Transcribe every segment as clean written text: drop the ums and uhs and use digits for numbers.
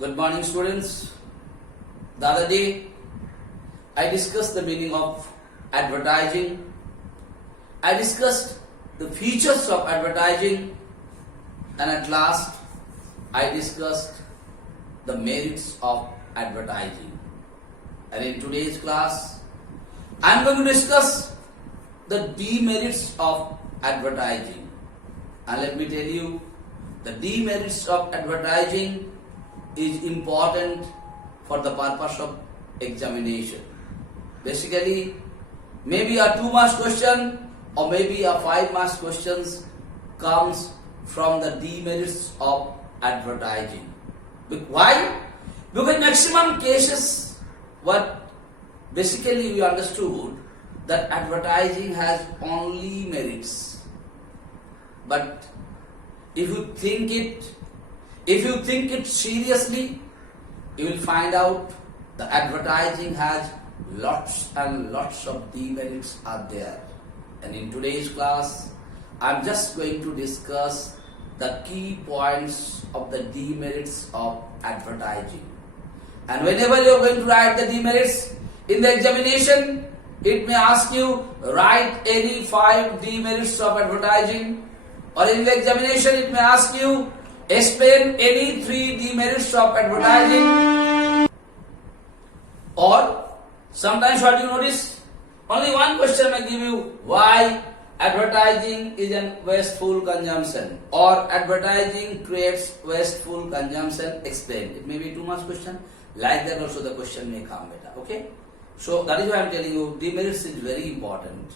Good morning, students. The other day, I discussed the meaning of advertising. I discussed the features of advertising, and at last, I discussed the merits of advertising. And in today's class, I am going to discuss the demerits of advertising. And let me tell you, the demerits of advertising is important for the purpose of examination. Basically, maybe a 2 marks question or maybe a 5 marks questions comes from the demerits of advertising. Why? Because maximum cases, what basically we understood that advertising has only merits. But if you think it seriously, you will find out the advertising has lots and lots of demerits are there. And in today's class, I am just going to discuss the key points of the demerits of advertising. And whenever you are going to write the demerits in the examination, it may ask you write any 5 demerits of advertising, or in the examination it may ask you explain any 3 demerits of advertising. Or sometimes what you notice, only one question may give you why advertising is a wasteful consumption, or advertising creates wasteful consumption, explain. It may be 2 marks question. Like that also the question may come better. Okay? So that is why I am telling you demerits is very important.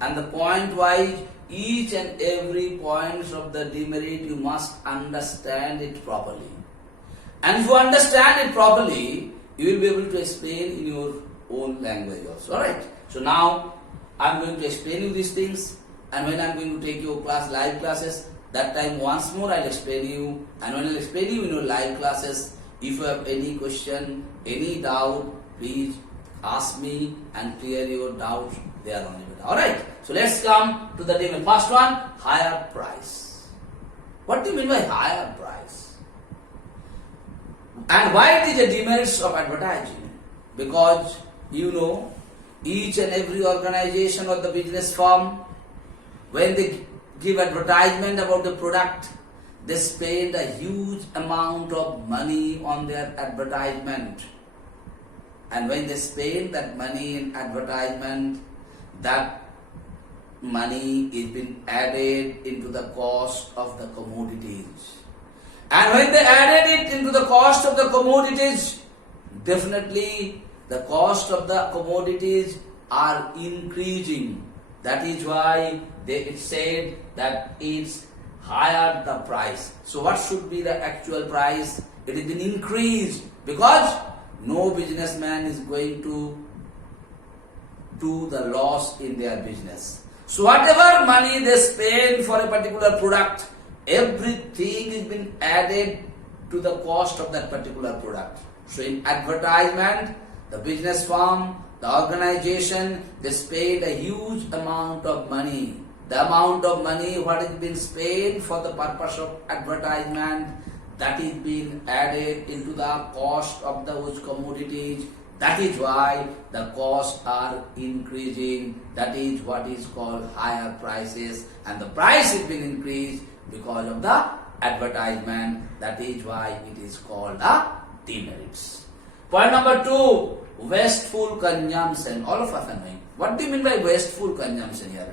And the point wise, each and every point of the demerit you must understand it properly. And if you understand it properly, you will be able to explain in your own language also. Alright? So now I am going to explain you these things, and when I am going to take your live classes, that time once more I will explain you, and when I will explain you in your live classes, if you have any question, any doubt, please ask me and clear your doubts there only. Alright, so let's come to the demerit. First one, higher price. What do you mean by higher price? And why it is a demerits of advertising? Because you know, each and every organization or the business firm, when they give advertisement about the product, they spend a huge amount of money on their advertisement. And when they spend that money in advertisement, that money is being added into the cost of the commodities. And when they added it into the cost of the commodities, definitely the cost of the commodities are increasing. That is why it said that it's higher the price. So what should be the actual price? It has been increased because no businessman is going to do the loss in their business. So whatever money they spend for a particular product, everything is been added to the cost of that particular product. So in advertisement, the business firm, the organization, they spend a huge amount of money. The amount of money what is been spent for the purpose of advertisement, that is being added into the cost of those commodities. That is why the costs are increasing. That is what is called higher prices, and the price has been increased because of the advertisement. That is why it is called the demerits. Point number 2, wasteful consumption. All of us are knowing. What do you mean by wasteful consumption here?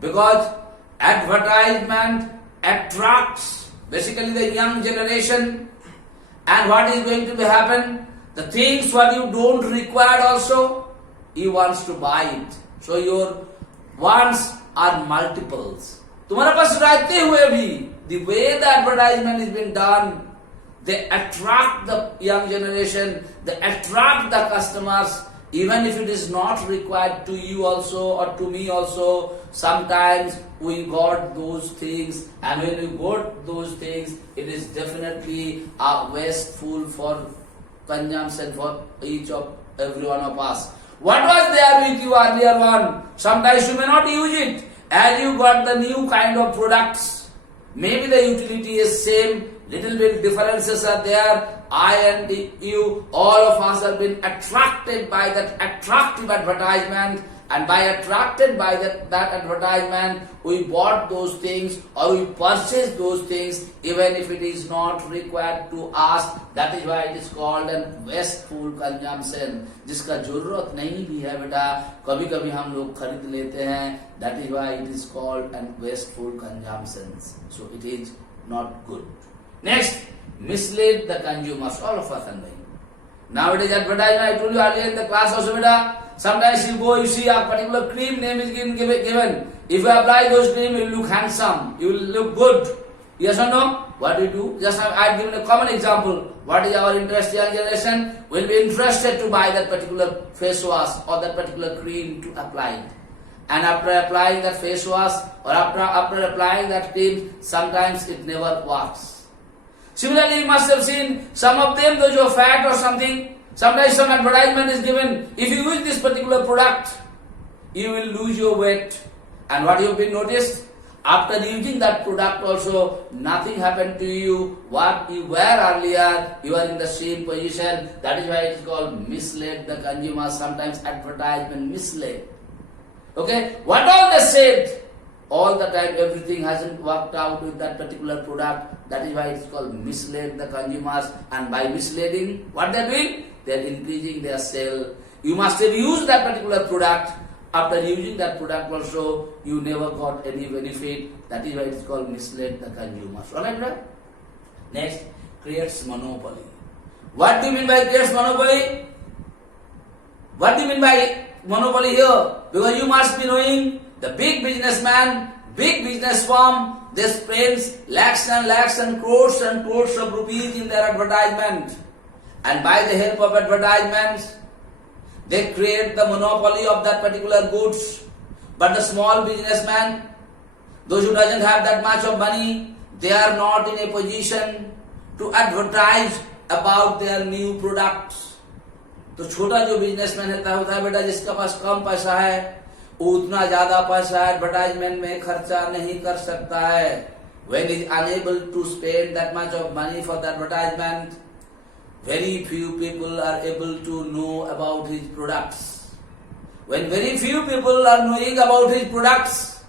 Because advertisement attracts basically the young generation, and what is going to be happen? The things what you don't require also, he wants to buy it. So your wants are multiples. तुम्हारे पास रहते हुए भी, the way the advertisement is being done, they attract the young generation, they attract the customers, even if it is not required to you also or to me also. Sometimes we got those things, and when we got those things, it is definitely a wasteful for consumption for each of every one of us. What was there with you earlier one? Sometimes you may not use it, and you got the new kind of products. Maybe the utility is same, little bit differences are there. I and you, all of us have been attracted by that attractive advertisement, and by attracted by that advertisement, we bought those things or we purchased those things even if it is not required to us. That is why it is called an wasteful consumption. जिसका जरूरत नहीं भी है बेटा, कभी कभी हम लोग खरीद लेते हैं. That is why it is called an wasteful consumption. So it is not good. Next, mislead the consumers. All of us are knowing. Nowadays advertisement, I told you earlier in the class also beta, sometimes you go, you see a particular cream name is given. If you apply those cream, you will look handsome, you will look good. Yes or no? What do you do? Just I have given a common example. What is our interest? Young generation will be interested to buy that particular face wash or that particular cream to apply it. And after applying that face wash or after applying that cream, sometimes it never works. Similarly, you must have seen some of them, those who are fat or something, sometimes some advertisement is given. If you use this particular product, you will lose your weight. And what you have been noticed? After using that product also, nothing happened to you. What you were earlier, you are in the same position. That is why it is called mislead the consumer. Sometimes advertisement mislead. Okay, what all they said, all the time everything hasn't worked out with that particular product. That is why it's called mislead the consumers. And by misleading, what they're doing? They're increasing their sale. You must have used that particular product. After using that product also, you never got any benefit. That is why it's called mislead the consumers. Alright, right? Next, creates monopoly. What do you mean by creates monopoly? What do you mean by monopoly here? Because you must be knowing the big businessman, big business firm, they spend lakhs and crores of rupees in their advertisement. And by the help of advertisements, they create the monopoly of that particular goods. But the small businessman, those who doesn't have that much of money, they are not in a position to advertise about their new products. तो छोटा जो businessman होता है बेटा, जिसका पास कम पैसा है, वो उतना ज्यादा पैसा एडवर्टाइजमेंट में खर्चा नहीं कर सकता है. When he is unable to spend that much of money for the advertisement, very few people are able to know about his products. When very few people are knowing about his products,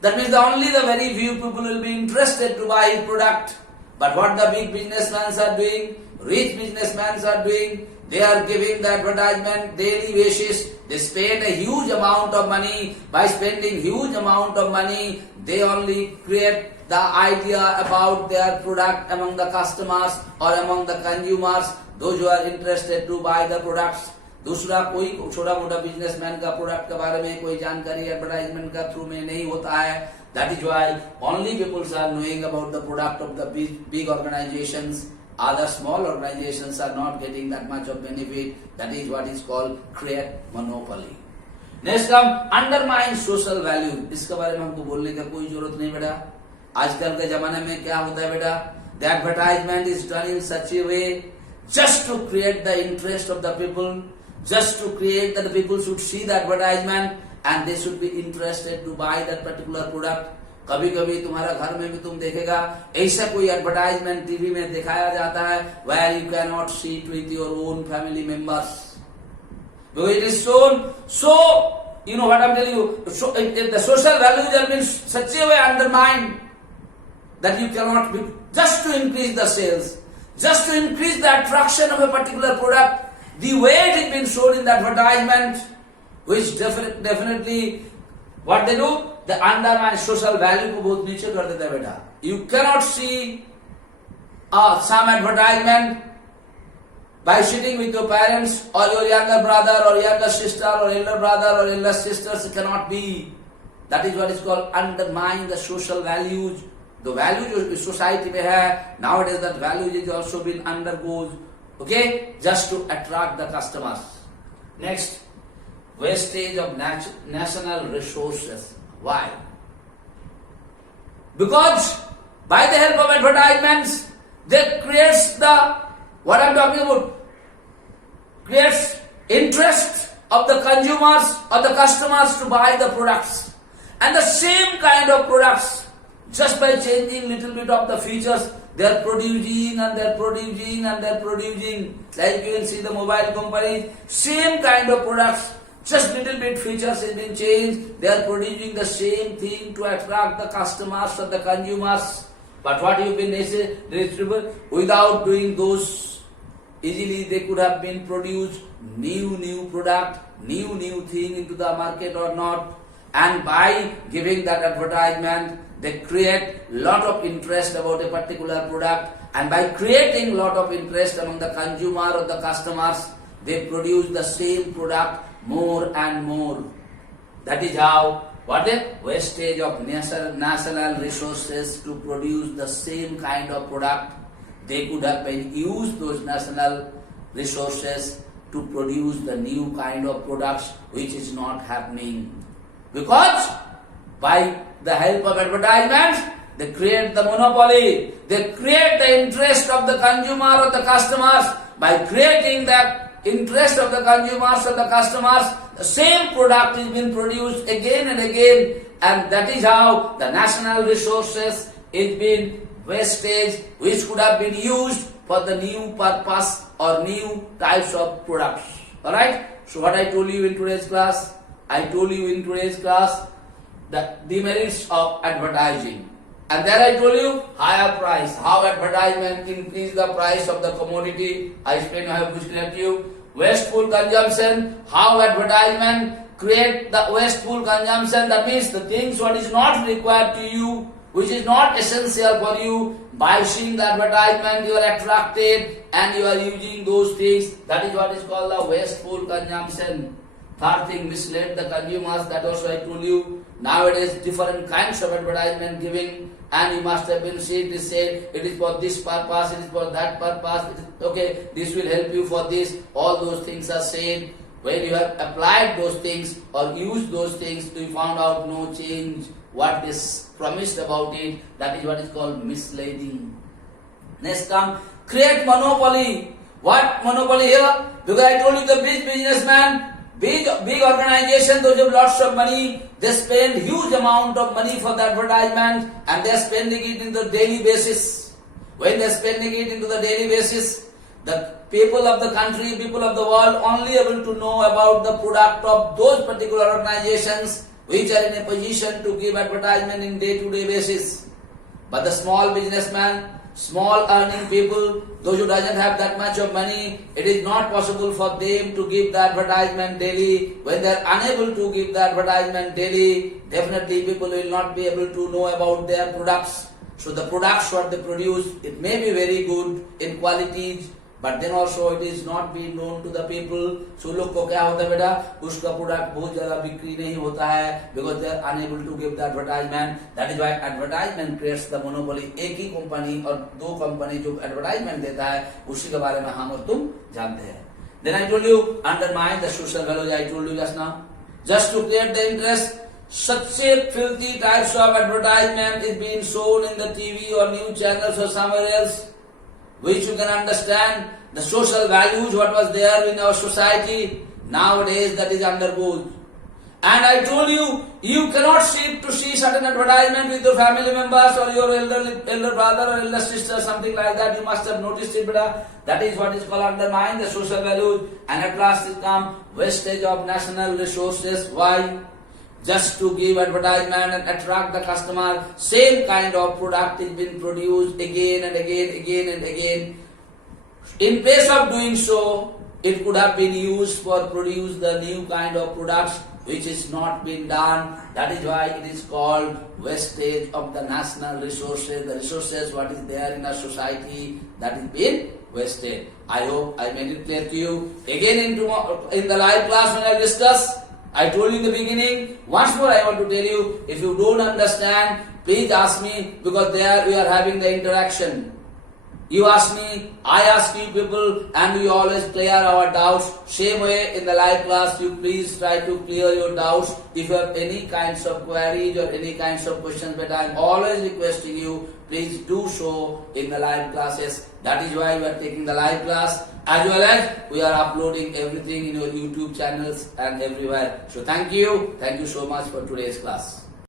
that means only the very few people will be interested to buy his product. But what the big businessmen are doing, rich businessmen are doing, they are giving the advertisement daily basis. They spend a huge amount of money. By spending huge amount of money, they only create the idea about their product among the customers or among the consumers, those who are interested to buy the products. दूसरा कोई छोटा मोटा businessman का product के बारे में कोई जानकारी एडवर्टाइजमेंट का थ्रू में नहीं होता है. That is why only people are knowing about the product of the big organizations. Other small organizations are not getting that much of benefit. That is what is called create monopoly. Next come undermine social value. इसके बारे में हमको बोलने का कोई जरूरत नहीं बेटा. आजकल के जमाने में क्या होता है बेटा? The advertisement is done in such a way just to create the interest of the people, just to create that the people should see the advertisement and they should be interested to buy that particular product. कभी कभी तुम्हारा घर में भी तुम देखेगा ऐसा कोई एडवर्टाइजमेंट टीवी में दिखाया जाता है where you cannot sit with your own family members because it is so you know what I'm telling you, so the social values have been such a way undermined that you cannot be, just to increase the sales, just to increase the attraction of a particular product, the way it has been shown in the advertisement, which definitely what they do, the undermine social value को बहुत नीचे कर देता है बेटा. You cannot see some advertisement by sitting with your parents or your younger brother or younger sister or elder brother or elder sisters. It cannot be. That is what is called undermine the social values. The value जो society में है, nowadays that value is also been undergoes, okay, just to attract the customers. Next, wastage of national resources. Why? Because by the help of advertisements, they creates the, what I'm talking about, creates interest of the consumers or the customers to buy the products. And the same kind of products, just by changing little bit of the features, They are producing and they are producing and they are producing. Like you can see the mobile companies, same kind of products, just little bit features has been changed. They are producing the same thing to attract the customers or the consumers. But what you've been necessary, without doing those, easily they could have been produced new product, new thing into the market or not. And by giving that advertisement, they create lot of interest about a particular product, and by creating lot of interest among the consumer or the customers, they produce the same product more and more. That is how, what a wastage of national resources to produce the same kind of product. They could have been used those national resources to produce the new kind of products, which is not happening. Because by the help of advertisements, they create the monopoly, they create the interest of the consumer or the customers. By creating that interest of the consumers or the customers, the same product is being produced again and again, and that is how the national resources is being wastage, which could have been used for the new purpose or new types of products. Alright? So what I told you in today's class? I told you in today's class the demerits of advertising. And there I told you higher price, how advertisement increase the price of the commodity. I explained, I have explained to you. Wasteful consumption, how advertisement create the wasteful consumption. That means the things what is not required to you, which is not essential for you. By seeing the advertisement, you are attracted and you are using those things. That is what is called the wasteful consumption. Third thing, mislead the consumers. That also I told you. Nowadays, different kinds of advertisement giving, and you must have been seen. This say it is for this purpose, it is for that purpose. Okay, this will help you for this. All those things are said. When you have applied those things or used those things, you found out no change. What is promised about it, that is what is called misleading. Next come, create monopoly. What monopoly here? Because I told you the big businessman, big organization, those have lots of money, they spend huge amount of money for the advertisement, and they are spending it in the daily basis. When they are spending it into the daily basis, the people of the country, people of the world only able to know about the product of those particular organizations which are in a position to give advertisement in day-to-day basis. But the small businessman, small earning people, those who doesn't have that much of money, it is not possible for them to give the advertisement daily. When they are unable to give the advertisement daily, definitely people will not be able to know about their products. So the products what they produce, it may be very good in qualities, but then also it is not being known to the people. So लोग को क्या होता है बेटा, उसका product बहुत ज़्यादा बिक्री नहीं होता है, because they are unable to give the advertisement. That is why advertisement creates the monopoly. एक ही कंपनी और दो कंपनी जो advertisement देता है, उसी के बारे में हम और तुम जानते हैं. Then I told you undermine the social values. I told you just now, just to create the interest. Such a filthy types of advertisement is being shown in the TV or news channels or somewhere else, which you can understand the social values what was there in our society. Nowadays that is undergoes. And I told you, you cannot sit to see certain advertisement with your family members or your elder brother or elder sister, something like that. You must have noticed it, but that is what is called undermine the social values. And at last it comes wastage of national resources. Why? Just to give advertisement and attract the customer, same kind of product is being produced again and again. In place of doing so, it could have been used for produce the new kind of products, which is not been done. That is why it is called wastage of the national resources. The resources what is there in our society, that is being wasted. I hope I made it clear to you. Again in the live class when I discuss, I told you in the beginning, once more I want to tell you, if you don't understand, please ask me, because there we are having the interaction. You ask me, I ask you people, and we always clear our doubts. Same way in the live class, you please try to clear your doubts. If you have any kinds of queries or any kinds of questions, but I am always requesting you, please do so in the live classes. That is why we are taking the live class, as well as we are uploading everything in your YouTube channels and everywhere. So thank you so much for today's class.